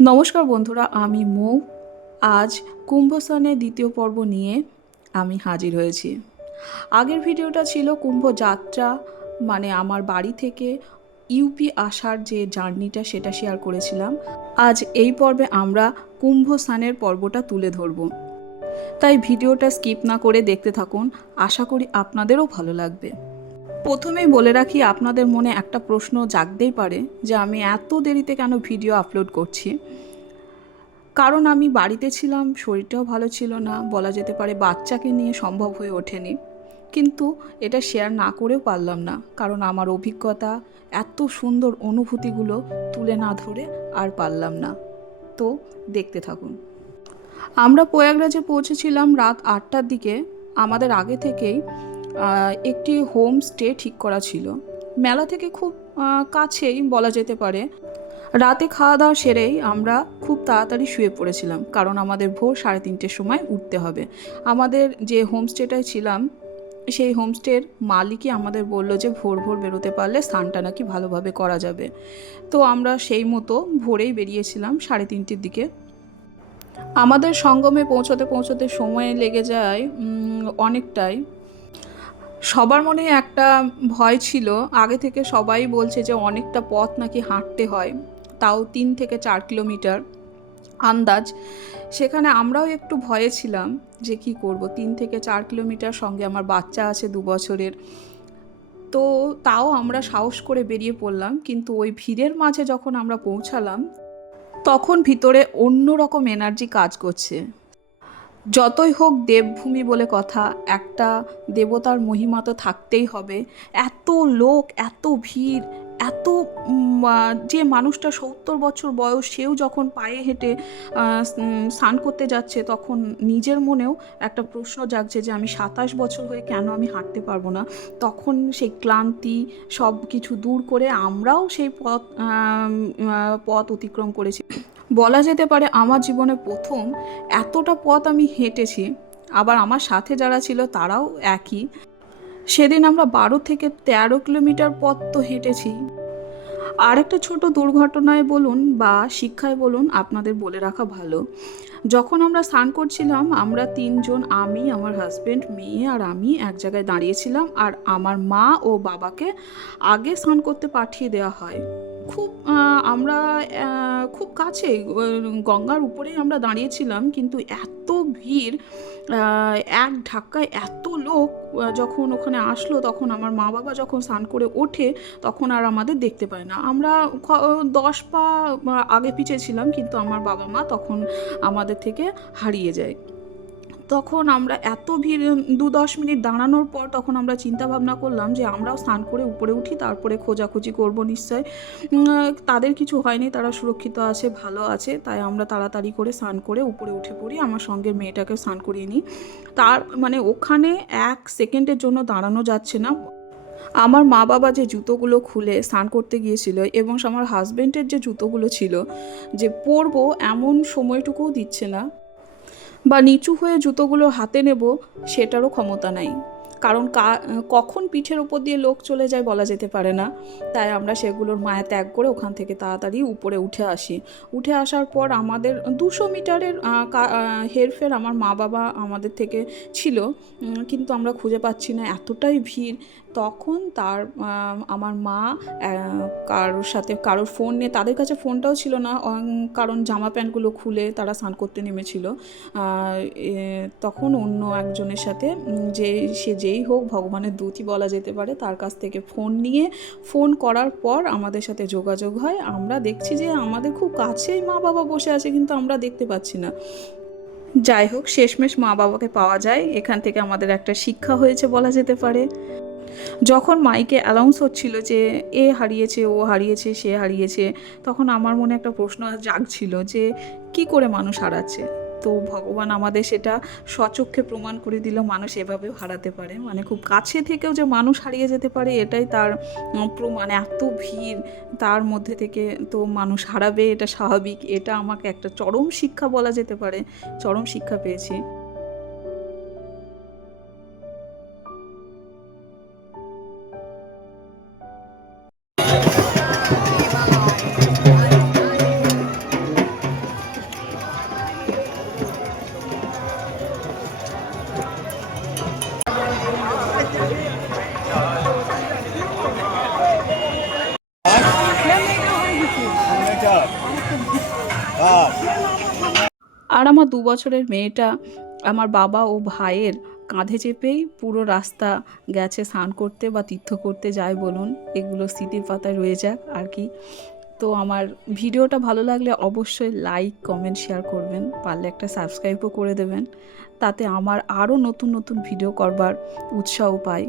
নমস্কার বন্ধুরা, আমি মৌ। আজ কুম্ভস্নানের দ্বিতীয় পর্ব নিয়ে আমি হাজির হয়েছি। আগের ভিডিওটা ছিল কুম্ভ যাত্রা, মানে আমার বাড়ি থেকে ইউপি আসার যে জার্নিটা সেটা শেয়ার করেছিলাম। আজ এই পর্বে আমরা কুম্ভস্নানের পর্বটা তুলে ধরব, তাই ভিডিওটা স্কিপ না করে দেখতে থাকুন। আশা করি আপনাদেরও ভালো লাগবে। প্রথমেই বলে রাখি, আপনাদের মনে একটা প্রশ্ন জাগতেই পারে যে আমি এত দেরিতে কেন ভিডিও আপলোড করছি। কারণ আমি বাড়িতে ছিলাম, শরীরটাও ভালো ছিল না, বলা যেতে পারে বাচ্চাকে নিয়ে সম্ভব হয়ে ওঠেনি। কিন্তু এটা শেয়ার না করেও পারলাম না, কারণ আমার অভিজ্ঞতা, এত সুন্দর অনুভূতিগুলো তুলে না ধরে আর পারলাম না। তো দেখতে থাকুন। আমরা প্রয়াগরাজে পৌঁছেছিলাম রাত 8টার দিকে। আমাদের আগে থেকেই একটি হোমস্টে ঠিক করা ছিল, মেলা থেকে খুব কাছেই বলা যেতে পারে। রাতে খাওয়া দাওয়া সেরেই আমরা খুব তাড়াতাড়ি শুয়ে পড়েছিলাম, কারণ আমাদের ভোর 3:30-টের সময় উঠতে হবে। আমাদের যে হোমস্টেটায় ছিলাম, সেই হোমস্টের মালিকই আমাদের বলল যে ভোর ভোর বেরোতে পারলে স্নানটা নাকি ভালোভাবে করা যাবে। তো আমরা সেই মতো ভোরেই বেরিয়েছিলাম 3:30-টের দিকে। আমাদের সঙ্গমে পৌঁছতে পৌঁছতে সময় লেগে যায় অনেকটাই। সবার মনে একটা ভয় ছিল, আগে থেকে সবাই বলছে যে অনেকটা পথ নাকি হাঁটতে হয়, তাও 3 থেকে 4 কিলোমিটার আন্দাজ। সেখানে আমরাও একটু ভয়ে ছিলাম যে কি করব, 3 থেকে 4 কিলোমিটার, সঙ্গে আমার বাচ্চা আছে 2 বছরের। তো তাও আমরা সাহস করে বেরিয়ে পড়লাম। কিন্তু ওই ভিড়ের মাঝে যখন আমরা পৌঁছালাম, তখন ভিতরে অন্যরকম এনার্জি কাজ করছে। যতই হোক দেবভূমি বলে কথা, একটা দেবতার মহিমা তো থাকতেই হবে। এত লোক, এত ভিড়, এত যে মানুষটা 70 বছর বয়স, সেও যখন পায়ে হেঁটে স্নান করতে যাচ্ছে, তখন নিজের মনেও একটা প্রশ্ন জাগছে যে আমি 27 বছর হয়ে কেন আমি হাঁটতে পারবো না। তখন সেই ক্লান্তি সব কিছু দূর করে আমরাও সেই পথ অতিক্রম করেছি। বলা যেতে পারে আমার জীবনে প্রথম এতটা পথ আমি হেঁটেছি। আবার আমার সাথে যারা ছিল তারাও একই। সেদিন আমরা 12 থেকে 13 কিলোমিটার পথ তো হেঁটেছি। আর একটা ছোট দুর্ঘটনায় বলুন বা শিক্ষায় বলুন, আপনাদের বলে রাখা ভালো। যখন আমরা স্নান করছিলাম, আমরা 3জন, আমি, আমার হাজব্যান্ড, মেয়ে আর আমি এক জায়গায় দাঁড়িয়েছিলাম। আর আমার মা ও বাবাকে আগে স্নান করতে পাঠিয়ে দেওয়া হয়। খুব আমরা খুব কাছে গঙ্গার উপরেই আমরা দাঁড়িয়েছিলাম, কিন্তু এত ভিড়, এক ধাক্কায় এত লোক যখন ওখানে আসলো, তখন আমার মা বাবা যখন স্নান করে ওঠে, তখন আর আমাদের দেখতে পায় না। আমরা 10 পা আগে পিছিয়ে ছিলাম, কিন্তু আমার বাবা মা তখন আমাদের থেকে হারিয়ে যায়। তখন আমরা এত ভিড়, 2-10 মিনিট দাঁড়ানোর পর তখন আমরা চিন্তা ভাবনা করলাম যে আমরাও স্নান করে উপরে উঠি, তারপরে খোঁজাখুঁজি করব নিশ্চয়। তাদের কিছু হয়নি, তারা সুরক্ষিত আছে, ভালো আছে। তাই আমরা তাড়াতাড়ি করে স্নান করে উপরে উঠে পড়ি। আমার সঙ্গে মেয়েটাকে স্নান করিয়ে নিই। তার মানে ওখানে 1 সেকেন্ডের জন্য দাঁড়ানো যাচ্ছে না। আমার মা বাবা যে জুতোগুলো খুলে স্নান করতে গিয়েছিল, এবং আমার হাজব্যান্ডের যে জুতোগুলো ছিল, যে পরবো এমন সময়টুকুও দিচ্ছে না, বা নিচু হয়ে জুতোগুলো হাতে নেব সেটারও ক্ষমতা নাই। কারণ কখন পিঠের ওপর দিয়ে লোক চলে যায় বলা যেতে পারে না। তাই আমরা সেগুলোর মায়া ত্যাগ করে ওখান থেকে তাড়াতাড়ি উপরে উঠে আসি। উঠে আসার পর আমাদের 200 মিটারের হেরফের আমার মা বাবা আমাদের থেকে ছিল, কিন্তু আমরা খুঁজে পাচ্ছি না, এতটাই ভিড়। তখন আমার মা কারোর সাথে কারোর ফোন নিয়ে, তাদের কাছে ফোনটাও ছিল না, কারণ জামা প্যান্টগুলো খুলে তারা স্নান করতে নেমেছিল। তখন অন্য একজনের সাথে, যে সে যেই হোক, ভগবানের দূতই বলা যেতে পারে, তার কাছ থেকে ফোন করার পর আমাদের সাথে যোগাযোগ হয়। আমরা দেখছি যে আমাদের খুব কাছেই মা বাবা বসে আছে, কিন্তু আমরা দেখতে পাচ্ছি না। যাই হোক, শেষমেশ মা বাবাকে পাওয়া যায়। এখান থেকে আমাদের একটা শিক্ষা হয়েছে বলা যেতে পারে। যখন মাইকে অ্যানাউন্স হচ্ছিল যে এ হারিয়েছে, ও হারিয়েছে, সে হারিয়েছে, তখন আমার মনে একটা প্রশ্ন জাগছিল যে কি করে মানুষ হারাচ্ছে। তো ভগবান আমাদের সেটা স্বচক্ষে প্রমাণ করে দিল, মানুষ এভাবেও হারাতে পারে। মানে খুব কাছে থেকেও যে মানুষ হারিয়ে যেতে পারে, এটাই তার প্রমাণ। এত ভিড়, তার মধ্যে থেকে তো মানুষ হারাবে, এটা স্বাভাবিক। এটা আমাকে একটা চরম শিক্ষা বলা যেতে পারে, চরম শিক্ষা পেয়েছি। আমার 2 বছরের মেয়েটা আমার বাবা ও ভাইয়ের কাঁধে চেপেই পুরো রাস্তা গেছে স্নান করতে বা তীর্থ করতে যায় বলুন, এগুলো স্মৃতির পাতায় রয়ে যাক আর কি। তো আমার ভিডিওটা ভালো লাগলে অবশ্যই লাইক কমেন্ট শেয়ার করবেন, পারলে একটা সাবস্ক্রাইবও করে দেবেন, তাতে আমার আরও নতুন নতুন ভিডিও করবার উৎসাহ পাই।